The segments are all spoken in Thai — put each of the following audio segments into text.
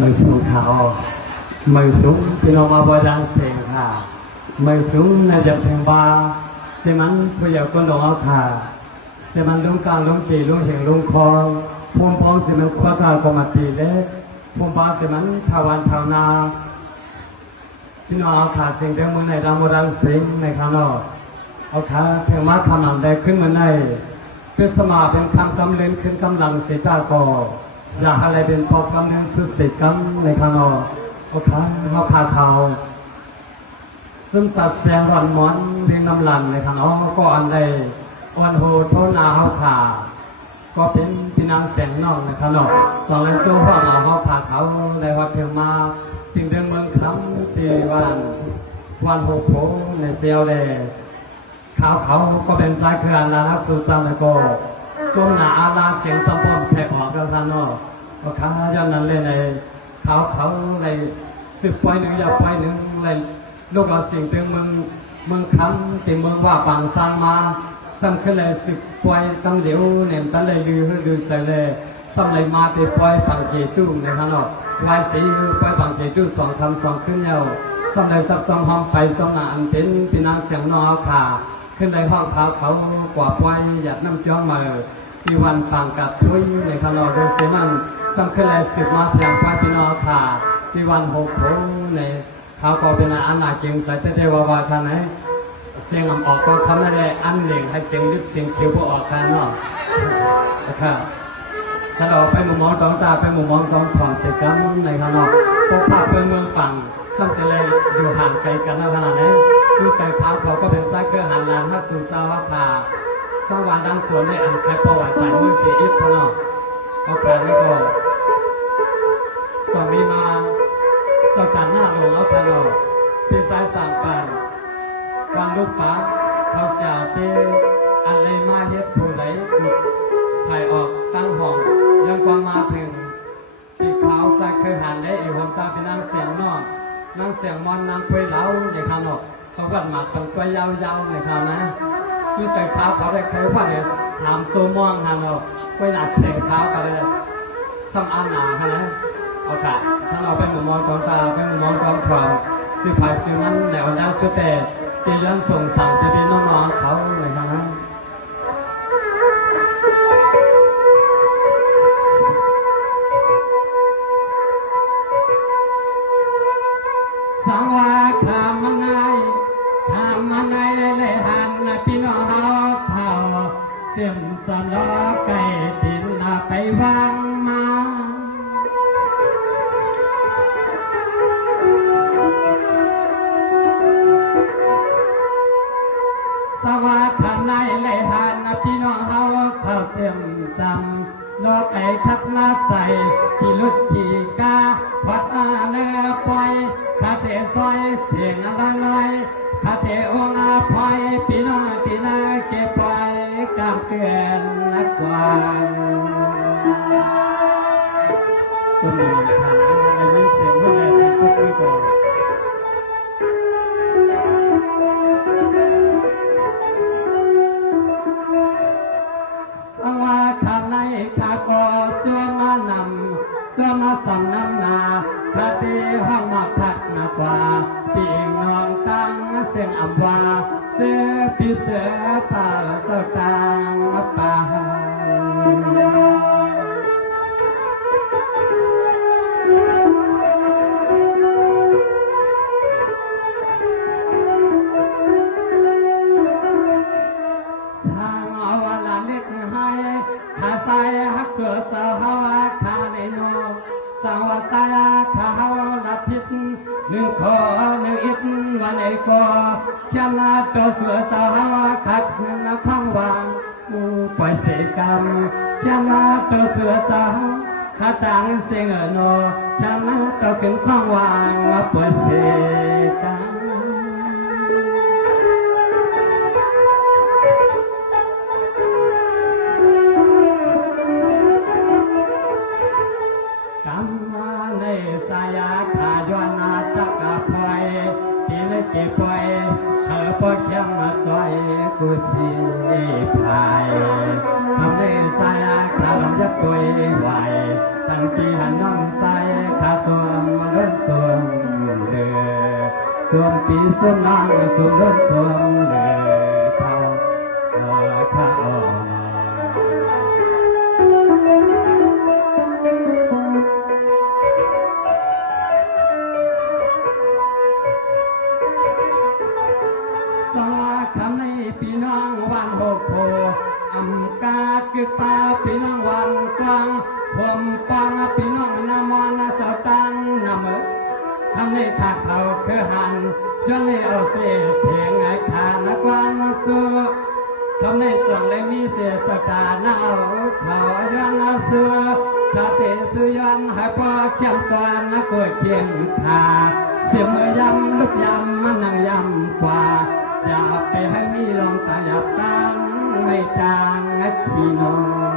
มือสูงเขามือสูงพี่น้องมาบริจาคเสียงค่ะมือสูงในจับเพลงบาเสมันผู้ใหญ่คนดองเอาค่ะเสมันลุงกลางลุงตีลุงเหียงลุงคองพวงพองเสมันคว้าการกมาตีเล็กพวงบาเสมันทาวันทาวนาพี่น้องเอาขาเสียงเดิมมือในรำบริจาคเสียงในข้างนอกเอาขาเพลงมาทำหนังได้ขึ้นมาในเป็นสมาเป็นคำกำเล่นขึ้นกำลังเสียจาก่ออยากอะไรเป็นพอกำเนิดสุดเสกกำในข้างนอกเอาเขาพาเขาซึ่งสัตว์เสียงร้อนม้อนเพียงน้ำลันในข้างนอกก็อันใดอ่อนโหดโทนาเขาขาก็เป็นพี่นางแสงนอกในข้างนอกสองเล่นโจ้พ่อเราเขาพาเขาในวัดเพียงมาสิ่งเดิมเมืองคำตีวันโหโผในเซียวเลยเขาก็เป็นสายเครือนานักสุสานโกก้มหน้าอาลาเสียงสมบูรณ์แผ่ออกกันซะเนาะก็ข้าย้อนนั้นเลยในเขาในสืบไปหนึ่งอย่าไปหนึ่งเลยลูกเราสิ่งเต็มเมืองคำที่เมืองว่าบางสร้างมาซ้ำขึ้นเลยสืบไปตั้งเดียวเนี่ยตั้งเลยลือใส่เลยซ้ำเลยมาที่ไปบางเจตู้ในข้างนอกวายสีไปบางเจตู้สองคำสองขึ้นเยาซ้ำเลยซับซ้อมห้องไปซ้ำหน้าอันเป็นปีนางเสียงนอขาขึ้นในห้องเขากว่าไปหยัดน้ำจ้องมาที่วันต่างกับพุ้ยในข้างนอกโดยเสียมันซ้ำขึ้นเลยสืบมาเพียงไปปีนอขาที่วันหกโผในเขาก็เป็นอันหนาเก่งใส่เทวาวาท่านไหนเสียงออกก็ทำได้อันหนึ่งให้เสียงลึกเสียงเขียวก็ออกกันเนาะนะครับถ้าเราไปมุมมองของตาไปมุมมองของผ่อนเสกกันในข้างนอกพวกภาพเมืองฝั่งซ้ำจะเลยอยู่ห่างไกลกันขนาดไหนคือไก่พาเขาก็เป็นไส้เกลือหันลานถ้าสู่เจ้าผ่าต้องวานดังสวนในอันแคปประวัติศาสตร์มือสีอิฟเขาเนาะก็แปลนี่ก็สามีมาเจ้าการหน้าหลวงเอาพนอที่สายสั่งกันวันลูกป้าเขาเสียที่อะไรมาเฮ็ดผู้ใดอุดถ่ายออกตั้งห้องยังกวางมาถึงที่เขาจะเคยหันได้เอวตาเป็นนางเสียงนอกนางเสียงมอนนางคุยเล้าอย่างข้างนอกเขาก็หมักกันตัวยาวๆในข้างนะที่ใจเท้าเขาได้เคยว่าเนี่ย3 ตัวม่วงข้างนอกไปหนาเสียงเท้ากันเลยซ้ำอาหนาค่ะนะเอาค่ะถ้าเราไปมุมมองของตาไปมุมมองของความสื่อภายสื่อนั้นแนวด้านสุดแต่ที่เรื่องส่งสั่งพี่น้องๆเขาในข้างนั้นสังวาขามันไงเลยหันพี่น้องเขาเสียมสลอไก่ดินไปวางมาสวัสดิ์ในเลยหันพี่น้องเขาเสียมจำลอไก่ทับลาใส่ที่ลุดขี่กาพัดอาเนื้อปล่อยคาเทซอยเสียงอะไรลอยคาเทองอาพอยพี่น้องที่นาเก็บปล่อยกำเกลือนนักกว่าจนหนึ่งทางในมือเสียงเมื่อไรที่ก็คุยก่อนสังวาคำในข้าก็จัวมานำจัวมาสำน้ำนาคาตีห้องมาพักมากว่าปีงนองตั้งเสียงอับว่าเสือปีเสือป่าเจ้าตางป่าข้าใส่ฮักเสือสาวข้าในโนสาวสายข้าละพิษหนึ่งคอหนึ่งอิดวันเอกอเช่นละตัวเสือสาวขัดเงินพังวางมูปล่อยเสกรรมเช่นละตัวเสือสาวข้าต่างเสียงโนเช่นละตัวขึ้นพังวางปล่อยเสกรรมเก็บไว้เธอพอเข้มมาซอยกูสิพายทำได้สายขาลำจะป่วยไหวตั้งที่หันน้องใจขาส สวมปีสวมนางสวมรถสวมเลยเขาข้าออกสวัสดีในพี่น้องวันหกโพอำกาเกิดตาพี่น้องวันกลางผมปังพี่น้องนามอนสาวตังนำทำในทางเขาคือหันย้อนในเอาเสียเสียงไอ้ขานักวันสู้ทำในส่งเลยมีเสียสตาหน้าเขาย้อนสู้ชาติสุย้อนให้พ่อเข้มกว่านักกวยเขียนขาเสียมือยำลุกยำมันนั่งยำกว่าอย่าไปให้มีลองตาหยับตังไม่จางพี่น้อง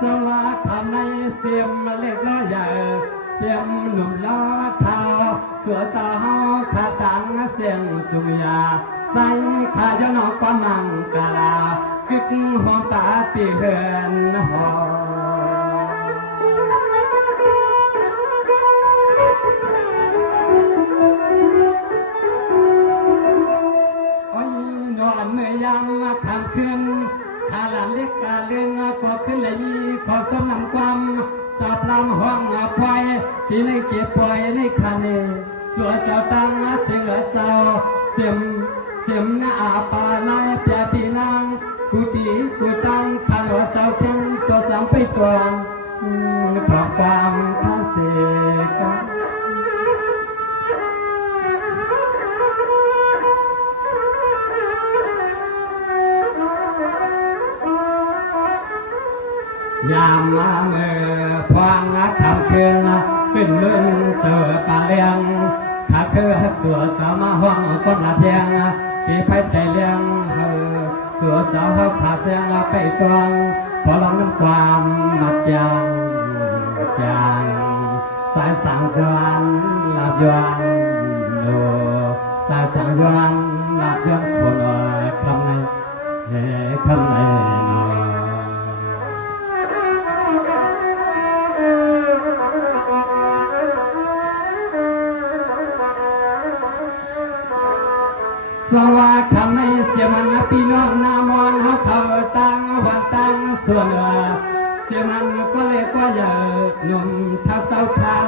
สวัสดีในเสียมเล็กน้อยใหญ่เสียมหนุ่มล้อเท้าสวสาวขาตังเสียงสุยาใส่ขาย้อนอกความมังกลาคึกหอมตาตีเฮือนหอมเมื่อยามคำขึ้นขาหลานเล็กกาเลื่อนก็ขึ้นเลยมีขอสมนำความสาบลำห้องพลอยที่ในเก็บปล่อยในคันเนสัวเจ้าตั้งเสียงเจ้าเสียมหน้าปาในแปรปีนางกูตีกูตั้งขันหัวเจ้าเข้มตัวสามไปก่อนขอความข้าเสกยามมาเมื่อพวางทำคืนขึ้นมึงเสือปลาเลี้ยงถ้าเธอสัวสาวมาห้องก้นละเพียงที่ไปใจเลี้ยงสัวสาวเขาขาเสียงไปตวงพอลองน้ำความมัดยางสายสังจวนลาบยวนโลสายสังจวนลาบยวนคนคำในคำในสวัสดีในเสียมันพี่น้องนามอนเขาตั้งวันตั้งส่วนเสียมันก็เล็กว่าใหญ่หนุ่มทับเสาขา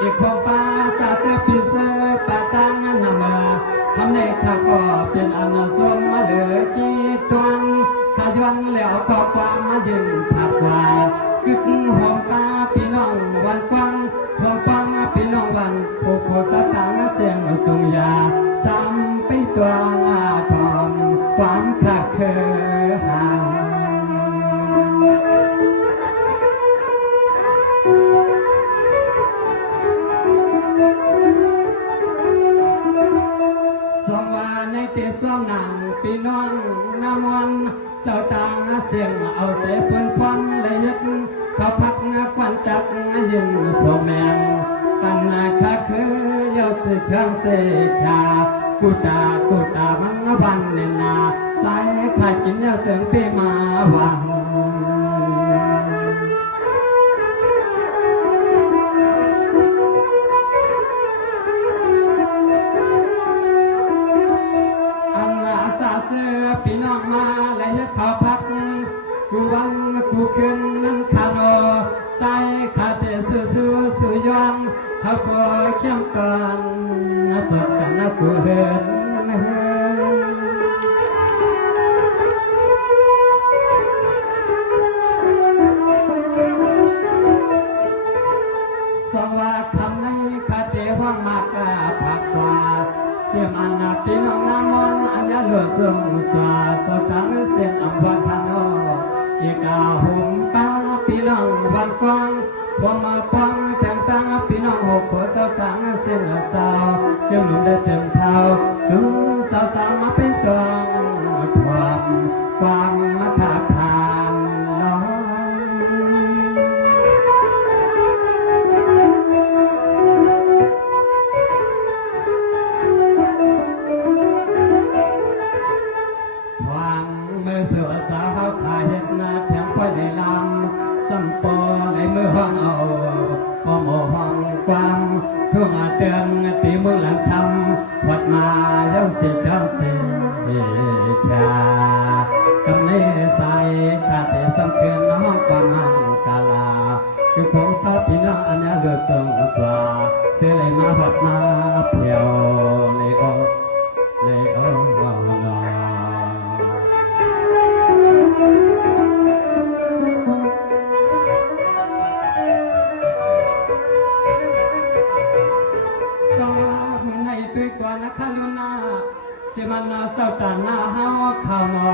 อีกของป้าสาเสียปีเสือป้าตั้งนำทำในข้าก็เป็นอันสมมาเหลือกี่ตัวนขยันแล้วก็ความมายืนผัดว่าคึกหอมป้าพี่น้องวันกว้างหอมกว้างพี่น้องวันโคโคสตางเสียงสุงยาซ้ำไปตัวอาทอมความขัดเคืองสมว่าในเตสมนางพี่น้องนามวันเจ้าต่างเสียงเอาเสียเพิ่นพันเลยยึดเขาพักควันจักยินโซแมนกันขัดเคือยกสิเครื่องเสชากูตามังวันเนนาสายขาดกินแล้วเสียงปีมาวันอันลาสาเสือพี่น้องมาและเขาพักกูวันกูขึ้นนั่งคาโนสายขาดเตสุยองเขาก็เข้มกันเปิดกันกูเห็นสวัสดีในคาเทว่างมากาผักว่าเสียมันพี่น้องน้ำมันอันยาหลวงส่งจ่าสตังเสียงอัมพันธโนอีกาหุ่มตาพี่น้องวันกว้างพวงมาฟังแข่งตั้งพี่น้องหกคนเจ้าตังเสียงเจ้าเสียงหนุ่มได้เสียงเท้าสูงสาวมาเป็นกองความมาถาทานล้อความเมื่อสวย เจ้าสิเจ้าสิชากำเนิดใสชาติสำเพ็ญน้องความมังกาลาคือของเขาพี่น้องอันนี้เกิดตรงกว่าเสียเลยมาหัดมาเพียวในอกในอกสิมันนาเศร้าตาหน้าเฮาข่าวนอ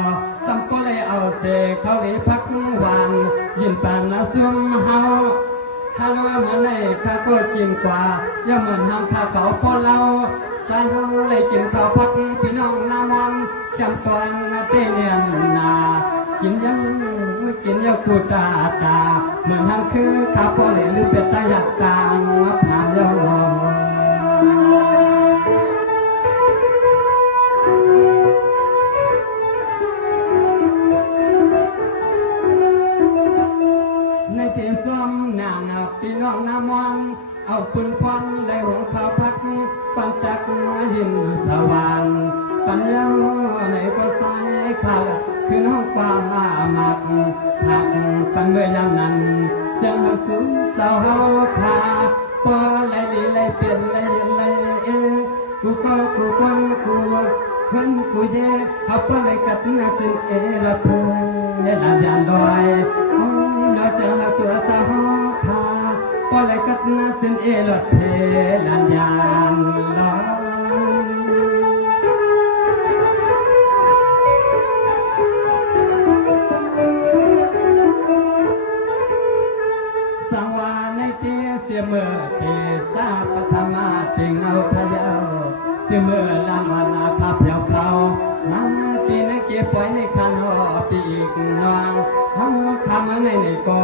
สัมโกเลยเอาเสเขาเลยพักวันยินปานนาซุ่มเฮาถ้าว่าเหมือนในข้าก็กินกว่าอย่าเหมือนห้ามข้าเขาพอเราใจเฮาเลยกินข้าวพักพี่น้องน้ำมันจำปอนเตเนียนนากินยังกินยังกูตาตาเหมือนห้ามคือข้าพอเลยหรือเป็นตาอยากตางผ่านยังรอพี่น้องน้ำมันเอาปืนควันเลยหัวข้าวพักปันจักหินสวรรค์ปัญญาในก็ใส่ขาดคือน้องความอามักหักปันเมื่อยามนั้นเสียงสูงเจ้าเฮาขาพอเลยลีเลยเปลี่ยนเลยเย็นเลยกูก็กูคนกูคนกูเย่เขาพอเลยกัดหน้าสิ่งระเพิงในลานยานลอยเราเจอเสือเจ้าเฮาพอเลยกัดนาสินลดเพลันยานลอยสังวาในเตียเสียเมื่อเทสาปธรรมาติงเอาพยาเสียเมื่อลานวานาทับเยาเขามาปีนักเก็บไว้ในคันอปีกนองทั้งคำในก่อ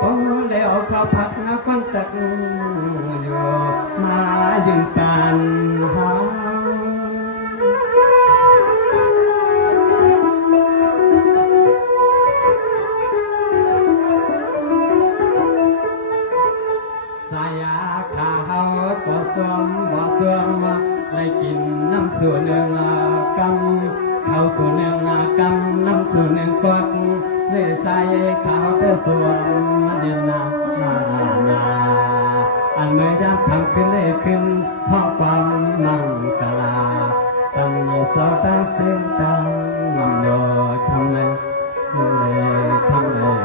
ผมแล้วเขาพักนักคนตักอยู่มายืนกันหาสายาข้าวก็สวมบ่สวมได้กินน้ำส่วนหนึ่งกำข้าวส่วนหนึ่งกำน้ำส่วนหนึ่งกดเมื่อใส่ข้าวเพื่อสวมเดินนาอันเมื่อยามทำขึ้นได้ขึ้นห้องความมั่งกลาตั้งในโซตั้งเส้นตั้งโดดทำเลยทำเลย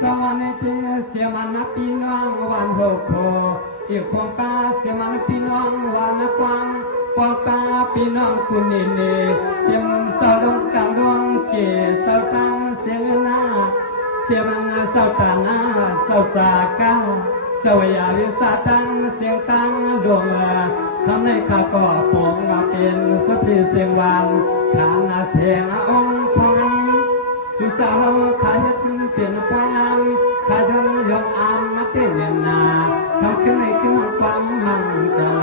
สวรรค์เตียเสียมันนับปีน้องวันหกโพอีกควงตาเสียมันปีน้องวันนับกวางควงตาปีน้องคุณเนเนเสียมเสาดงกำดวงเกศเสาตังเสียงหน้าเสียมันเสาตาหน้าเสาจากาเสวยาวิสาตังเสียงตังดวงทำในข้าก็ปองเป็นสุพีเสียงวันขานเสียงองค์พงสุเจ้าขายเปลี่ยนปอยอันขายยองอันมาเต้นเนียนาทำขึ้นในขึ้นความมั่งกลา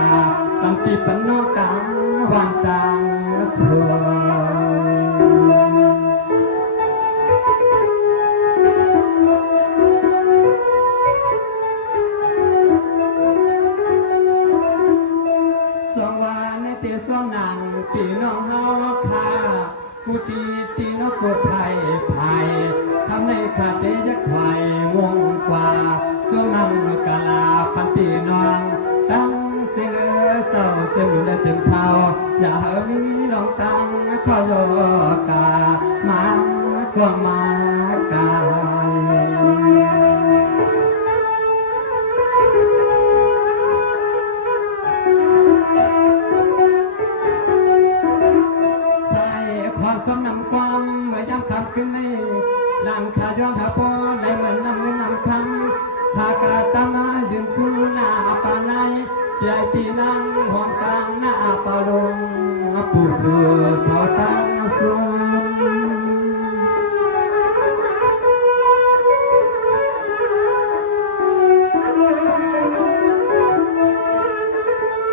ตั้งปีปนนกังวันตังสวสวรรค์ในเตียสวนังปีน้องเฮาคากูตีนกไผ่ทำในขาเตยักไผ่วงกว่าสุมังกาลาพันปีน้องตั้งเสือเศร้าเสือและเต็มเท้าอย่าเฮ้ยลองตั้งขอโยกามากว่ามากาสมนำความเมื่อยามขับขึ้นในหลังขาย้อนหาพ่อในเหมือนนำเงินนำคำสากาตามายืนคู่หน้าป่าในใหญ่ตีนังห่วงกลางหน้าป่าลงผู้เสือเขาตั้งสูง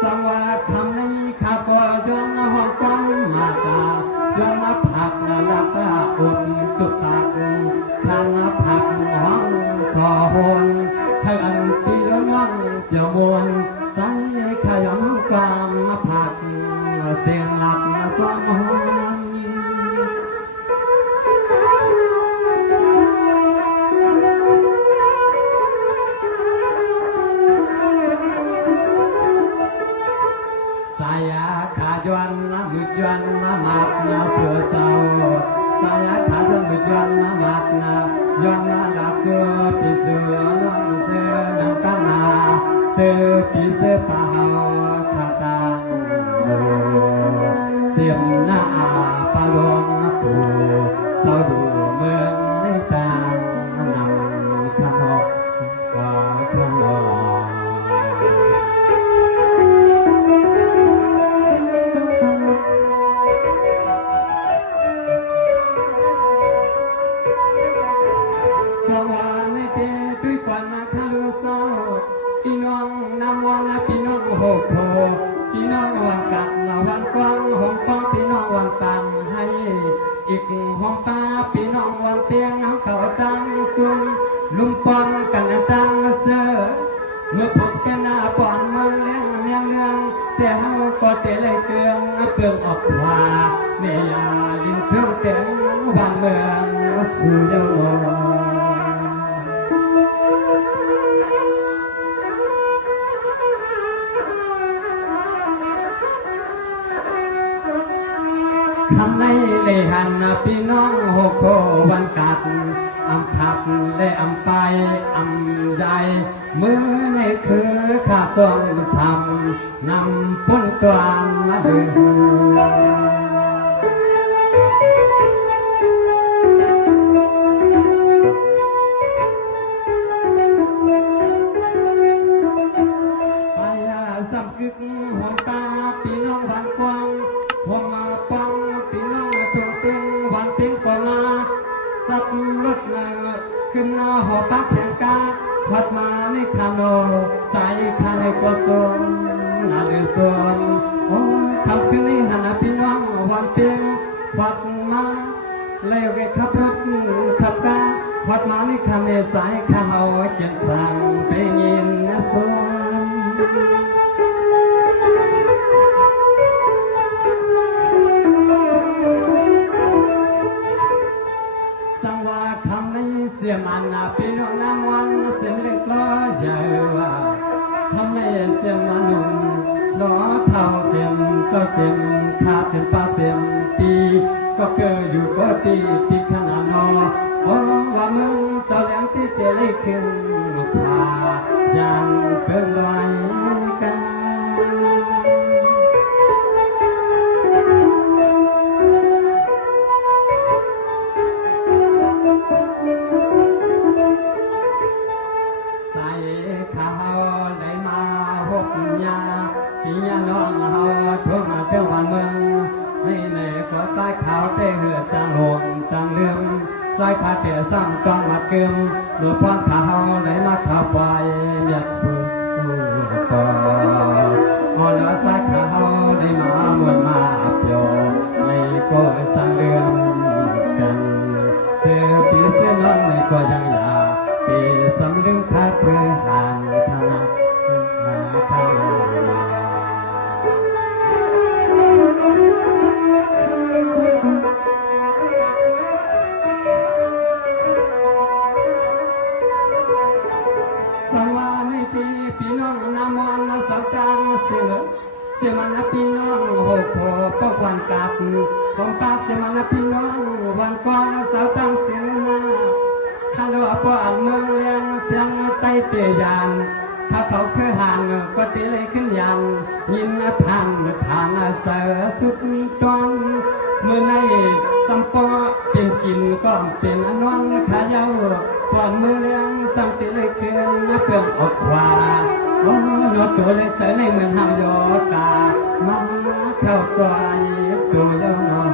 สังวาทำในข้าก็ย้อนห้องความมาตาย้อนมาผักนาลาตาอบ สุดตักทางผักห้องสอหนให้อันตีแล้วนั่งเจ้ามวนใส่ขยำความผักเสียงหลักความหอมสายขาจวนมือจวนมัดเสือเจ้าสายขาจวนมือจวนมัดจวนดักเสือปีเสือเสือนังกันนาเสือปีเสือป่าขาตาเสียมหน้าปลาลวงปูเสาดูเมืองในตานำขนมว่าขนมสวรรค์ในเตด้วยกวนคาลุเศร้าพี่น้องนำวันพี่น้องหกโผพี่น้องวันกัดวันกว้างหงป้าพี่น้องวันตังให้อีกหงตาพี่น้องวันเตียงเขาตั้งซุ่มลุมปอนกันตั้งเสือเมื่อพบกันหน้าปอนเมืองเลี้ยงเมียงเลี้ยงแต่เฮาก็เตะเลยเกลืองเปลืองออกว่าเนี่ยลิ้นเพียงเตียงบ้านเมืองสู่เยาวทำในเลยหันพี่น้องหกโควันกัดอำขับได้อำไปอำใดมือในคือข้าทรงทำนำพ้นกลางมาดูไปสัมกึกหัวตาพี่น้องวันกว้างผมมาปังพี่น้องตึงวันเต็งก็มาสับรถขึ้นหน้าหัวปักแข่งกาพัดมาในคาโนใส่คาในกวดส่วนนาลือส่วนโอ้ขับขึ้นในหันพี่น้องวันเต็งพัดมาเลยไปขับรถขับกาพัดมาในคาในสายคาเอาเจ็ดสั่งไปยินส่วนสังวาคำนี้เสียมันพี่น้องน้ำวันเสียงเล็กน้อยใหญ่ว่าทำให้เสียงมันหนุ่มล้อเท่าเสียงก็เสียงขาเสียงป้าเสียงตีก็เกิดอยู่ก็ตีที่ขนาดนอโอ้ว่ามึงเจ้าแหลงที่เจริญขึ้นพายังเกินลอยกันน้องเฮาทั่วมาเที่ยววันเมืองให้ในกว่าสายขาวได้เหือจางหงจางเลื่อมสายขาเตี่ยซ้ำจ้องมาเกมหลวงพ่อขาวไหลมาขับไปเมียดผู้ต่อพอแล้วสายขาวได้มามวลมาเปียวในก็จางเลื่อมกันเสือปีเสือน้องในก็ยังอยากปีสำลึงขาดเพื่อห่างทางทางพี่น้องนำวันสับจางเสือเสียมันพี่น้องหกโผปกวันกัดของตาเสียมันพี่น้องวันกว้างสับจางเสือหน้าฮัลโหลปอนเมืองเลี้ยงเสียงไตเตียยานถ้าเขาเคยห่างก็ตีเลยขึ้นยันยินผ่านเสือสุดตอนเมื่อในสัมปอเป็นกินก็เป็นอนอนขายาวปอนเมืองเลี้ยงสัมติเลยเกินเพื่อนออกว่าโอ้ยตัวเล็กเสือในเมืองหำยอตามาเข้าซอยตัวยาวนอน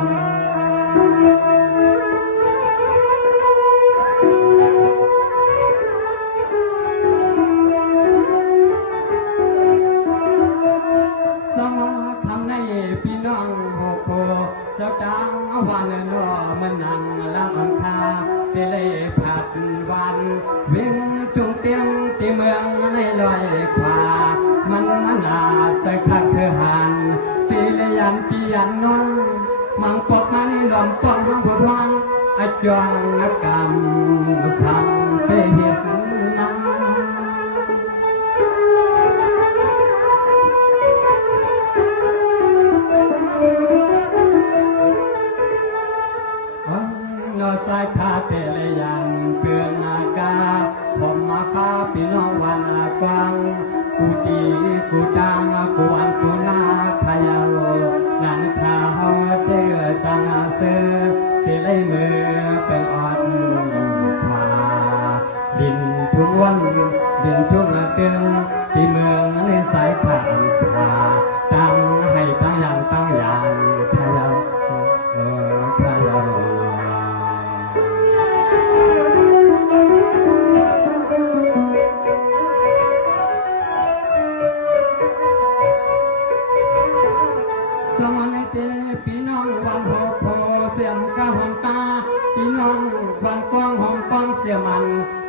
วันนอมันนั่งละมันทา ยันน้องมังปอกมาในลำปองของผู้ทองอาจารย์กรรมสั่งไปเห็นนั้นนอสายคาเตลยันเพื่อนนากาผมมาพาพี่น้องวันละกวางกูตีกูจางกูอันกูนาขยาโลนันข้าวเจอจังเสือที่ไล่มือเป็นอดมาดินทุ่งวันดินทุ่งเกินที่เมืองในสายผ่านสาตั้งให้ตั้งอย่างขยาขยาสมณเตพี่น้องวันโหโพเสียมก้าหอมตาพี่น้องวันกองหอมปองเสียมัน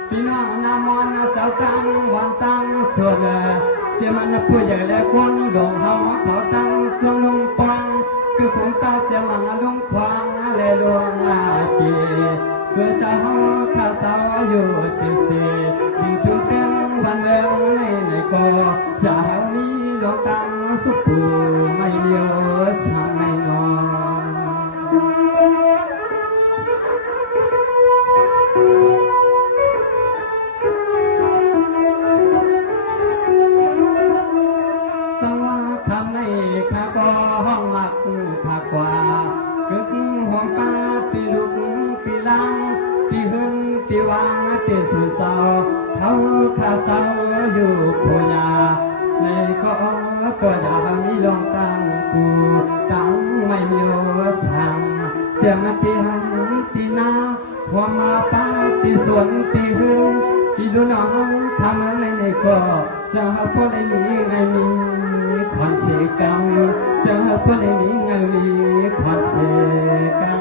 พี่น้องนามอนเสาตังวันตังส่วนเสียมันผู้ใหญ่และคนดงเฮาเขาตังสวงลุงปองคือผมตาเสียมันลุงควางและลวงลาปีเพื่อจะเฮาข้าสาวอยู่สิสิยิ่งจุดเต็มวันเดิมในก็จะเฮานี้ลงตังสุปูไม่เดียวทำไม่นอนสว่าทำในข้าก็ห้องหลักข้ากว่ากึกห่วงป้าปีลุกปีลังปีหึงปีวางปีสุดเศร้าเขาข้าเศร้าอยู่ปัญญาในก็อยากมีลองตั้งกูตั้งไม่มีโอสั่งเสียงตีหันตีนาพอมาป้าตีสวนตีหึงตีดูน้องทำอะไรในก็จะพอได้มีไงมีควันเสกันจะพอได้มีไงมีควันเสกัน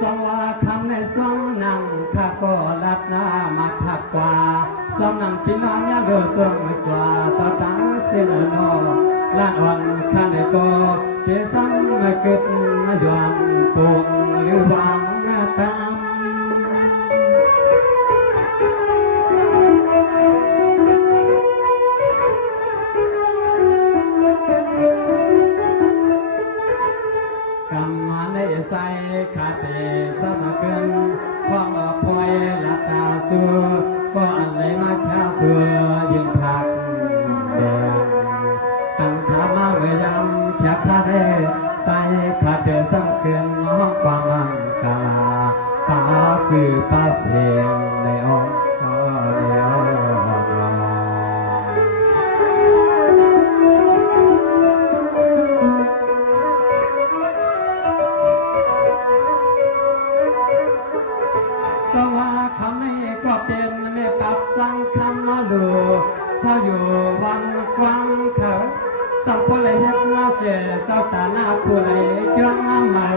สว่าคำในสองนั่งข้าก็รัดหน้ามาทักกว่าสองนั่งพี่น้องยาเดือดส่งกว่าตาตาเสียนอลาดวันข้าในก็เจสังมาเกิดมาดวนปุ่งหรือวางตามกำมาในใส่ขาเตสมเกินความพลอยลับตาสัวก็อะไรมาแค่สัวยืนพักแดงตั้งขามาเวรำแค่ขาเตใส่ขาเตสมเกินน้องความมังกาตาสื่อตาเสียงในองค์ก็เดียวสว่าคำในก็เป็นเมตตาสังคำมาดูเศร้าอยู่วันกว้างเขาสัมผู้ใดเฮ็ดมาเสียเศร้าตาหน้าผู้ใดจ้องมา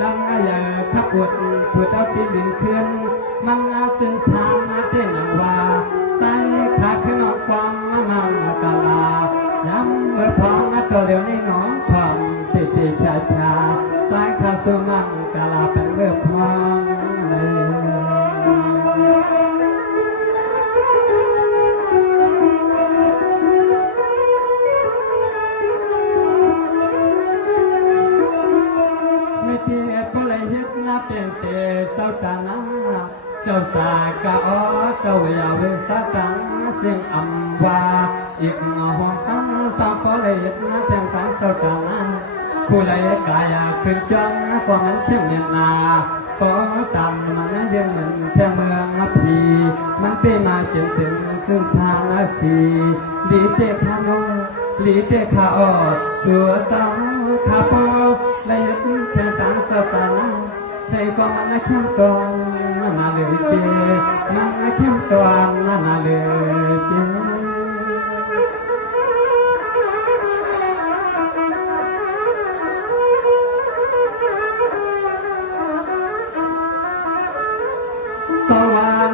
ลังอย่าขับปวดผู้เจ้าที่ดินขึ้นมันสิ้นสามเต้นว่าใส่ขาขึ้นออกความมังกาลาย้ำเมื่อพร้อมตัวเร็วในน้องความติดติดชาชาใส่ขาสุมังกาลาเป็นเมื่อพร้อมไม่เทียบผู้ใดเฮ็ดนับเป็นเสียเศร้าตาหน้าเจ้าสากะอ้อเจ้าอยาเวสตังเสียงอำว่าอีกห้องตั้งสาวผู้ใดเฮ็ดนับเป็นฝันเจ้าตาหน้าผู้ใดกายขึ้นจงกว่ามันเชื่อมเนียนาก็ตามมันเรื่องเหมือนแค่เมืองพีมันเป็นมาจนถึงซึ่งชาลสีดีเจคาโนลีเจคาออสัวเจ้าคาปอได้ยึดเชิงต่างสตาร์ให้ความมันเข้มก่อนนาเลยเจมันเข้มก่อนนาเลยเจ สวรร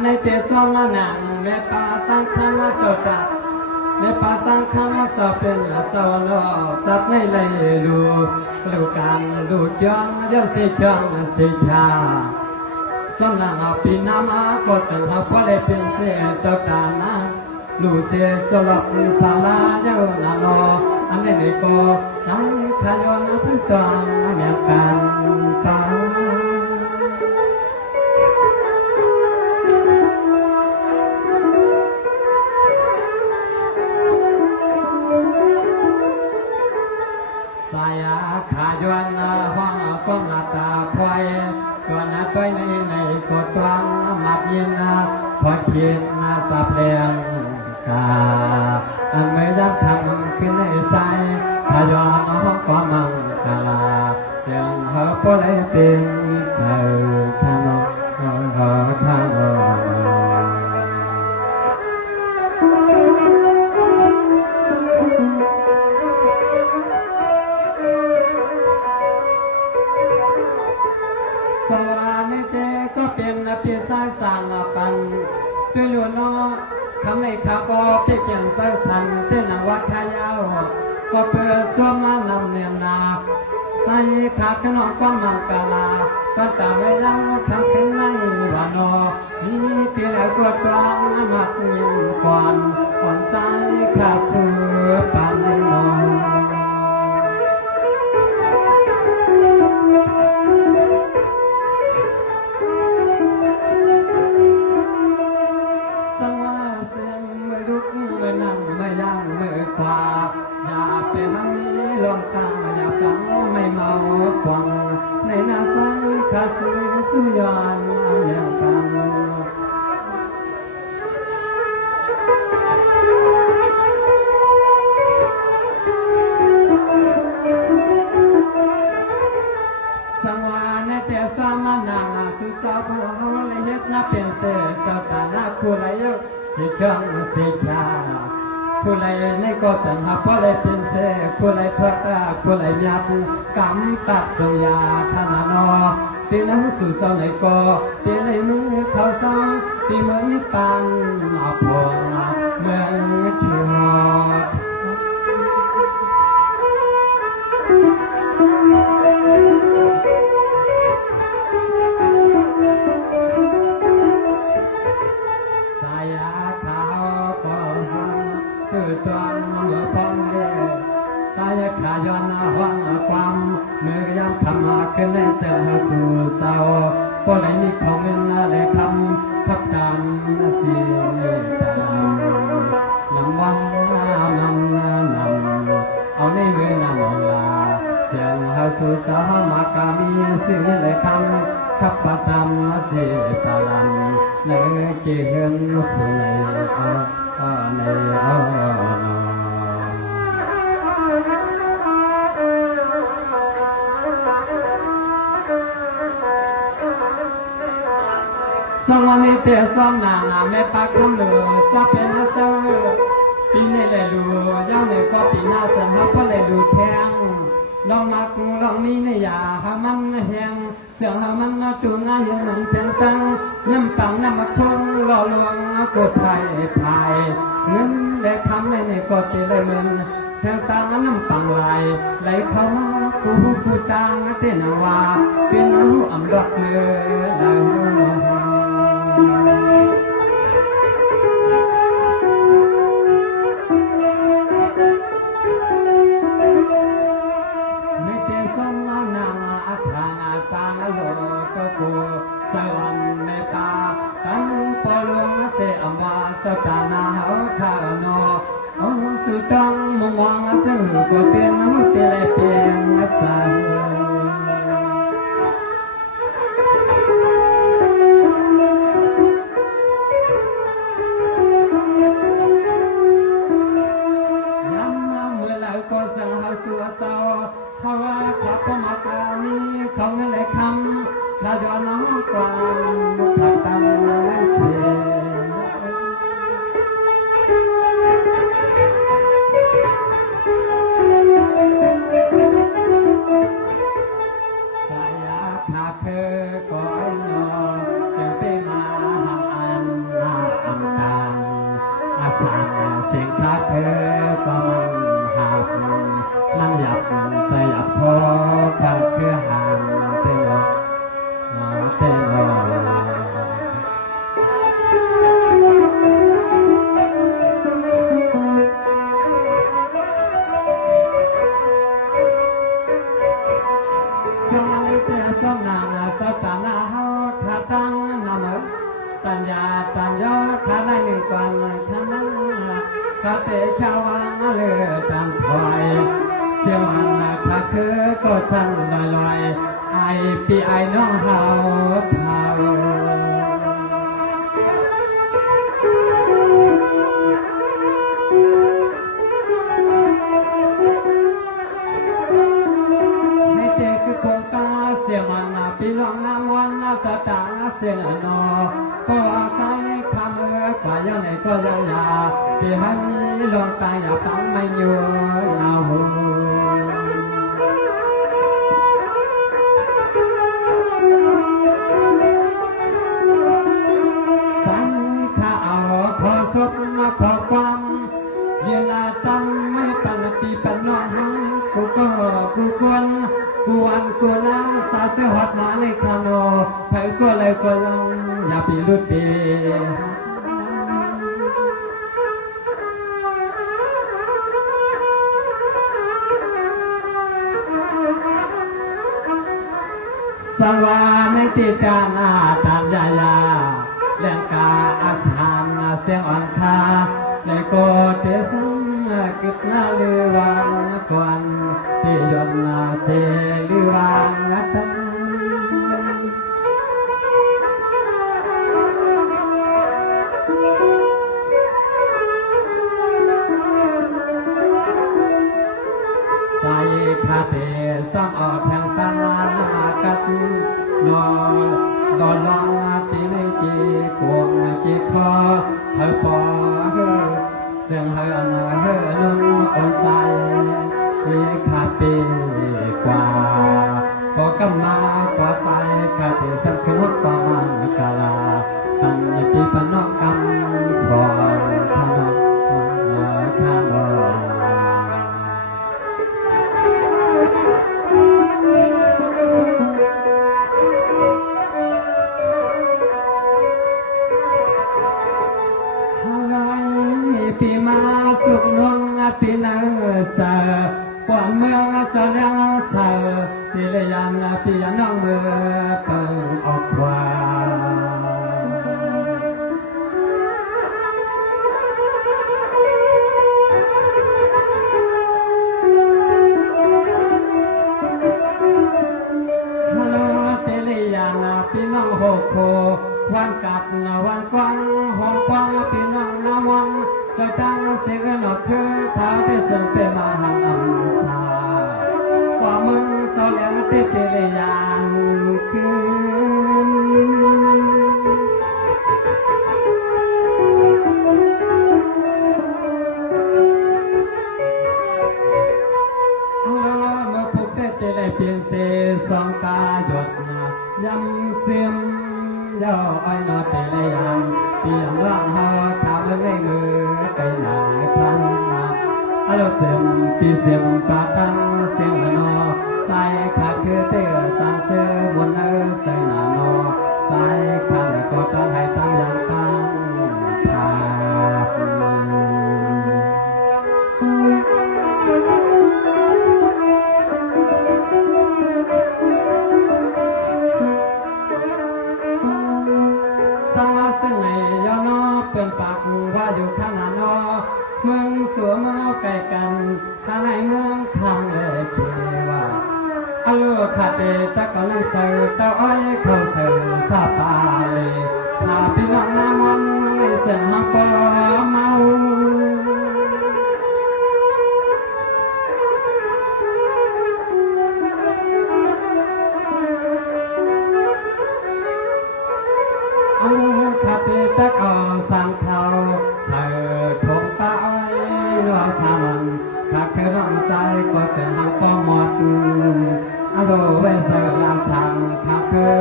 มานังเมปาสังฆนาโสตะเมปาสังฆนาโสเป็นละโสโนสัตในเลยลูลูกันลูจองเดี๋ยวสิจองสิชาสำนักเอาปีนามาก็จะหาพอได้เป็นเสียเจ้าตานาลูเสียสลับสาลาเจ้านาโนอันนี้ก็สังขารนัสุตามเมียกันตาสายขาจวนห้องก้มหน้าตาพลอยตัวนักไปในกดวางมัดยินพอคิดสับเลียงกาอันไม่ได้ทำขึ้นในใจพยอนห้องก็มังกาลาเสียงเขาพอได้เป็นเธอทางทางสวรรค์เจก็เป็นปีศาจสารพันตัวโยนคำในข้าก็เป็นเกียงสร้างสรรค์เป็นนวัตขยาวก็เพื่อสวมนำเนียนาใส่ขาขนมก็มังกาลาก็ตามไว้ยังทำเป็นในวานอนี่ที่แล้วก็กลางมักยินก่อนใจขาสือปานในนอนอย่าเป็นน้ำนี้ลองตาอย่าฟังไม่เมาควังในนาสังขาสุสุยานเดียวกันสังวาในเตสามานังสุสาภูเขาเลยยึดนับเป็นเสือเจ้าตาหน้าคู่ไรยุสิเชิงสิชาผู้ใดในก็จะหาผู้ใดเป็นเสผู้ใดเพื่อผู้ใดยับกำตัดจงยาธนาโนตีนังสู่เจ้าไหนก็ตีในมือเขาสองตีมือปังอาพงเมืองเถื่อนสายขาวก็คือตอนเมื่อฟังเล่ตายขาย้อนห้องความเมื่อยามทำมาขึ้นในเสือสู่เจ้าก็เลยมีของเงินเลยคำทับกันสีตานำวันนำเอาในมือนำลาเสียงสู่เจ้ามากามีสิ่งเลยคำทับประจำสีตาลำในเกี่ยงสู่ในในสวัสดีเตสอมนาแม่ปากคำเหลือจะเป็นเสือปีนี้เลยดูย่างเลยก็ปีหน้าจะหักเพราะเลยดูแทงลองมักลองนี้ในยาหามันแหงเสือหามันจูงานเหมือนเพียงตั้งน้ำปังน้ำมักทนรอลวงกดไทยเงินได้คำในก็ตีเลยเหมือนเพียงตั้งน้ำปังไหลเข้ามากูจางเต้นว่าเป็นรู้อ่ำดอกเลือไม่เจอสมนางอัฐาตาโลก็กูสวรรค์ในตาทั้งปอลงเสอมาสตานาเฮาคาโนสุตังมองวางซึ่งก็เป็นน้ำเตลเป็นนักสังย้ำเมื่อแล้วก็สังหาสุเศร้าเพราะว่าขับพมาตามีเขาเงินเลยคำถ้าย้อนน้องกวางมุขตังและเสียเธอก็นอนเสียงเป็นมาหาอันนา สตานาเฮาขาตั้งนามตัญญาตัญญาขาได้หนึ่งกวันขานั้นขาเตะชาวางเลือจำถอยเสียงมันขาคือก็สั่นลอยไอปีไอน้องเฮาเฮาคงตาเสียมันพี่น้องนางวันสตาเสียงนอก็ว่าใครคำกว่ายังไงก็ยังยาพี่ให้ลองตาอย่าฟังไม่อยู่เอาสันข้าเอาพอสดมาพอความเย็นตั้งไม่ปันปีปันน้องกูก็กูควรกูวันกูน้าสาเสียหัดมาในคาโนไผก็เลยก็ลงอย่าปีลุดปีสวาในติดานาตามยายาเลี้ยงกาอาสานเสียงอ่อนคาในโกเทสังกิตนาลือวังกวนที่ยนนาเสลือวังตันใส่คาเตสังออกแทงตานามากัดนอดอนลองตีในจีกวงจีคอเธอปอเสียงเฮอเฮลุ่มคนใจมีขาปีกว่าพอกำมากว่าไปขาเตสังคือวัดประมาณกาลาตันยปีปนกำสอนทางทางดอปีมาสุขนวลปีนาเสกว่าเมืองจะเลี้ยงเสที่เลยยันปีน้องเมื่อเปิดออกควาฮัลโหลเตลียนปีน้องโฮโควันกัดวันกว้างหงกว้างปีน้องน้ำวันจะตั้งเสียงนกคือเท้าที่จนเป็นมาหันอันซากว่ามึงเจ้าเลี้ยงเตเจริยานคือเมื่อพวกเตเจริเปลี่ยนเสสองตาหยดยำเสียมย่ออ้อยนอเตเลียนเปลี่ยนร่างเฮาถามเรื่องในมือไปไหนครั้งอารมณ์เต็มปีเต็มปาตังเสียงนอใส่ขาดคือเตอสังเสือบนเออใส่หนานอใส่ขาดก็ต้องให้ตั้งอย่างตั้งภาพสังวาสไงยอนอเปิ่นปากว่าอยู่ข้างหน้านอเมืองสวมเอาไก่กันข้างในเมืองข้างเลยเทว่าเอาลูกขาเตตะกอนเสือเต้าอ้อยเข้าเสือซาปาเลยพาพี่น้องน้ำมันในเสือหาปอเมาเอาขาเตตะกอนสังเทาเสือทงตาอ้อยนัวสามันถ้าเคยร้องใจก็เสือหาปอหมดอาโดเวเสือลาสังถ้าคือ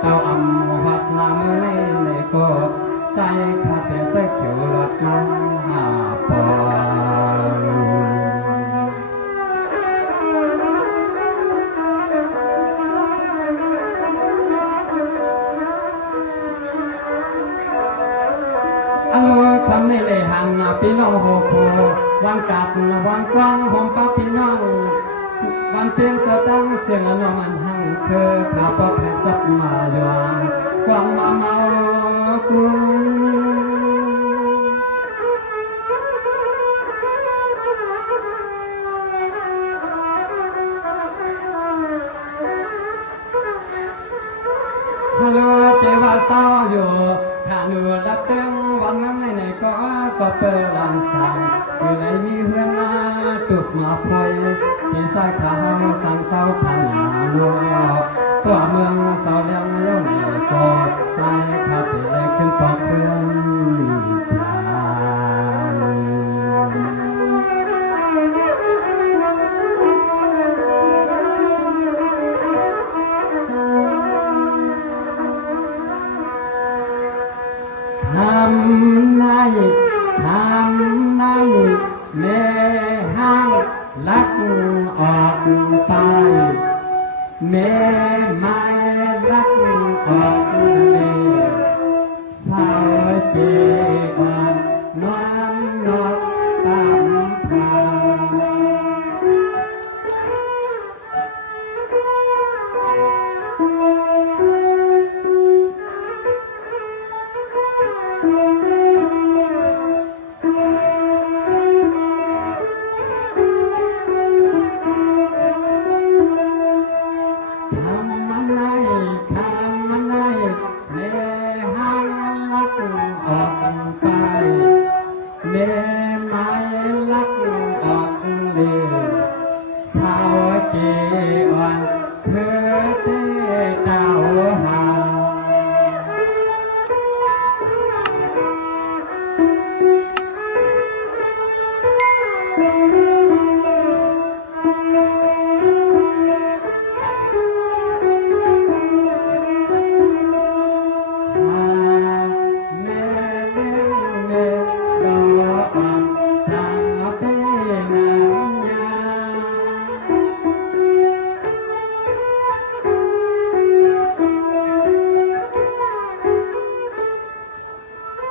เต้าอ่ำหัดมาเมื่อในก็ใจขาเตตะเขียวหลดน้ำหาปอคำนี้เลยหันพี่น้องโฮโควันกัดวันกว้างหงป้าพี่น้องวัน มันเป็นกระตั้งเสียงนอนหั่งเธอข้าพแผ่สับมาหยองความมาเมากุฮัลโหลเจ้าสาวอยู่ข้าหนูรับเต็มวันนั้นไหนก็เปิดลำสั่งอยู่ในมีเพื่อนมาจุกมาพลอยที่สายขาวสั่งเศร้าผ่านหนาวัวตัวเมืองเศร้าเลี้ยงเลี้ยวเหนียวก็ใจข้าเปลี่ยนขึ้นปอกเพื่อนพลานทำในแม่ห้างลักออกไปแม่ไม่รักออกเลยสาวเจียนนอนนอนตามพา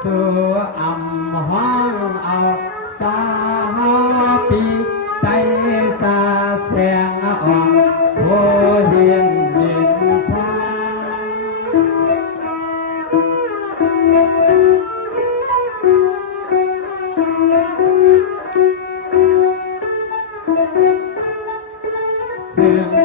ตัวอ่ำห้องเอาตาปีใจตาแสงอ่อนโคเห็นเย็นชาเสื่อม